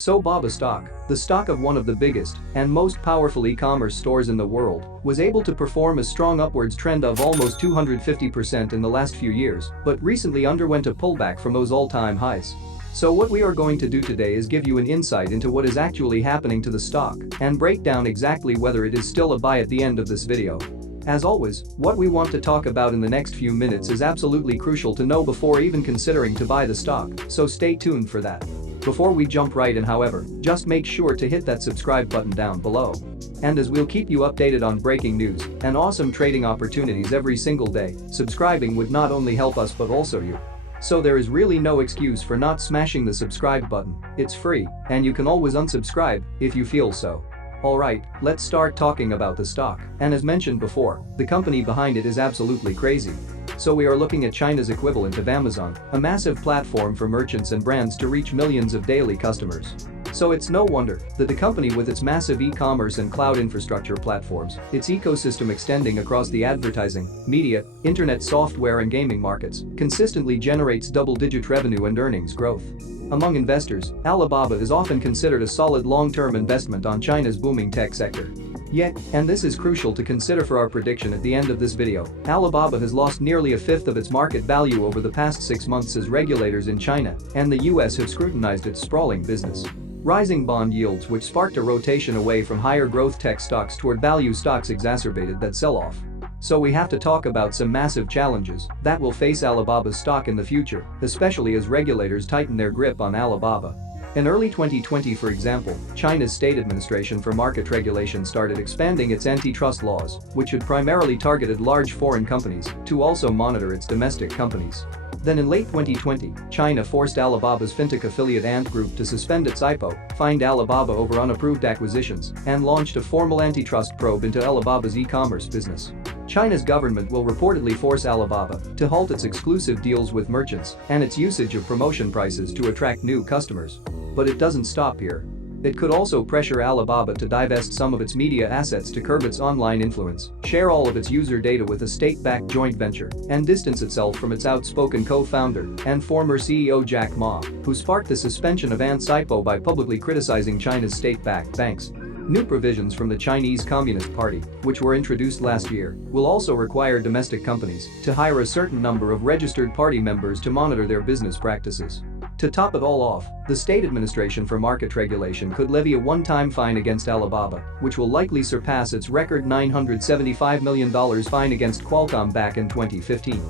So Alibaba stock, the stock of one of the biggest and most powerful e-commerce stores in the world, was able to perform a strong upwards trend of almost 250% in the last few years, but recently underwent a pullback from those all-time highs. So what we are going to do today is give you an insight into what is actually happening to the stock and break down exactly whether it is still a buy at the end of this video. As always, what we want to talk about in the next few minutes is absolutely crucial to know before even considering to buy the stock, so stay tuned for that. Before we jump right in, however, just make sure to hit that subscribe button down below. And as we'll keep you updated on breaking news and awesome trading opportunities every single day, subscribing would not only help us but also you. So there is really no excuse for not smashing the subscribe button. It's free, and you can always unsubscribe if you feel so. Alright, let's start talking about the stock, and as mentioned before, the company behind it is absolutely crazy. So we are looking at China's equivalent of Amazon, a massive platform for merchants and brands to reach millions of daily customers. So it's no wonder that the company, with its massive e-commerce and cloud infrastructure platforms, its ecosystem extending across the advertising, media, internet software and gaming markets, consistently generates double-digit revenue and earnings growth. Among investors, Alibaba is often considered a solid long-term investment on China's booming tech sector. Yet, and this is crucial to consider for our prediction at the end of this video, Alibaba has lost nearly a fifth of its market value over the past 6 months as regulators in China and the US have scrutinized its sprawling business. Rising bond yields, which sparked a rotation away from higher growth tech stocks toward value stocks, exacerbated that sell-off. So we have to talk about some massive challenges that will face Alibaba's stock in the future, especially as regulators tighten their grip on Alibaba. In early 2020, for example, China's State Administration for Market Regulation started expanding its antitrust laws, which had primarily targeted large foreign companies, to also monitor its domestic companies. Then in late 2020, China forced Alibaba's fintech affiliate Ant Group to suspend its IPO, fined Alibaba over unapproved acquisitions, and launched a formal antitrust probe into Alibaba's e-commerce business. China's government will reportedly force Alibaba to halt its exclusive deals with merchants and its usage of promotion prices to attract new customers. But it doesn't stop here. It could also pressure Alibaba to divest some of its media assets to curb its online influence, share all of its user data with a state-backed joint venture, and distance itself from its outspoken co-founder and former CEO Jack Ma, who sparked the suspension of Ant's IPO by publicly criticizing China's state-backed banks. New provisions from the Chinese Communist Party, which were introduced last year, will also require domestic companies to hire a certain number of registered party members to monitor their business practices. To top it all off, the State Administration for Market Regulation could levy a one-time fine against Alibaba, which will likely surpass its record $975 million fine against Qualcomm back in 2015.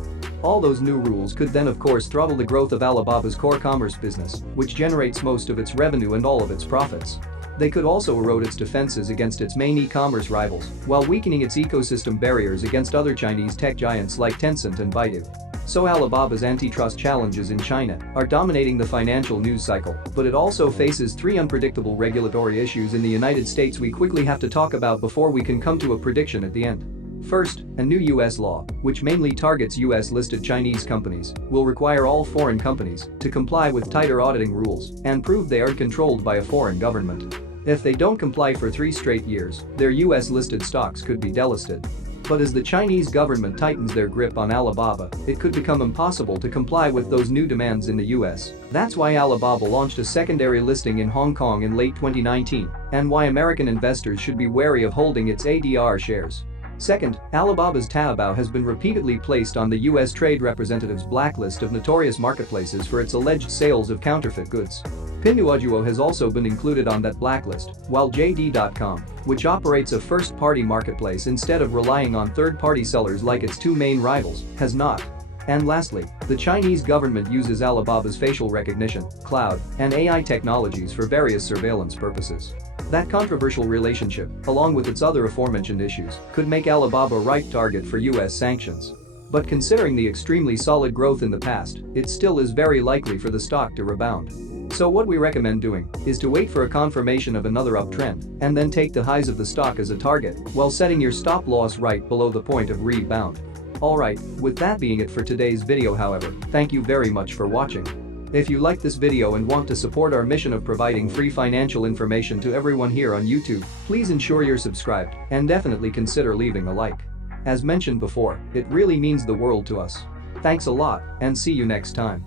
All those new rules could then of course throttle the growth of Alibaba's core commerce business, which generates most of its revenue and all of its profits. They could also erode its defenses against its main e-commerce rivals, while weakening its ecosystem barriers against other Chinese tech giants like Tencent and Baidu. So Alibaba's antitrust challenges in China are dominating the financial news cycle, but it also faces 3 unpredictable regulatory issues in the United States we quickly have to talk about before we can come to a prediction at the end. First, a new US law, which mainly targets US-listed Chinese companies, will require all foreign companies to comply with tighter auditing rules and prove they are controlled by a foreign government. If they don't comply for 3 straight years, their US-listed stocks could be delisted. But as the Chinese government tightens their grip on Alibaba, it could become impossible to comply with those new demands in the US. That's why Alibaba launched a secondary listing in Hong Kong in late 2019, and why American investors should be wary of holding its ADR shares. Second, Alibaba's Taobao has been repeatedly placed on the US Trade Representative's blacklist of notorious marketplaces for its alleged sales of counterfeit goods. Pinduoduo has also been included on that blacklist, while JD.com, which operates a first-party marketplace instead of relying on third-party sellers like its 2 main rivals, has not. And lastly, the Chinese government uses Alibaba's facial recognition, cloud, and AI technologies for various surveillance purposes. That controversial relationship, along with its other aforementioned issues, could make Alibaba a ripe target for US sanctions. But considering the extremely solid growth in the past, it still is very likely for the stock to rebound. So what we recommend doing is to wait for a confirmation of another uptrend and then take the highs of the stock as a target while setting your stop loss right below the point of rebound. Alright, with that being it for today's video, however, thank you very much for watching. If you like this video and want to support our mission of providing free financial information to everyone here on YouTube, please ensure you're subscribed and definitely consider leaving a like. As mentioned before, it really means the world to us. Thanks a lot and see you next time.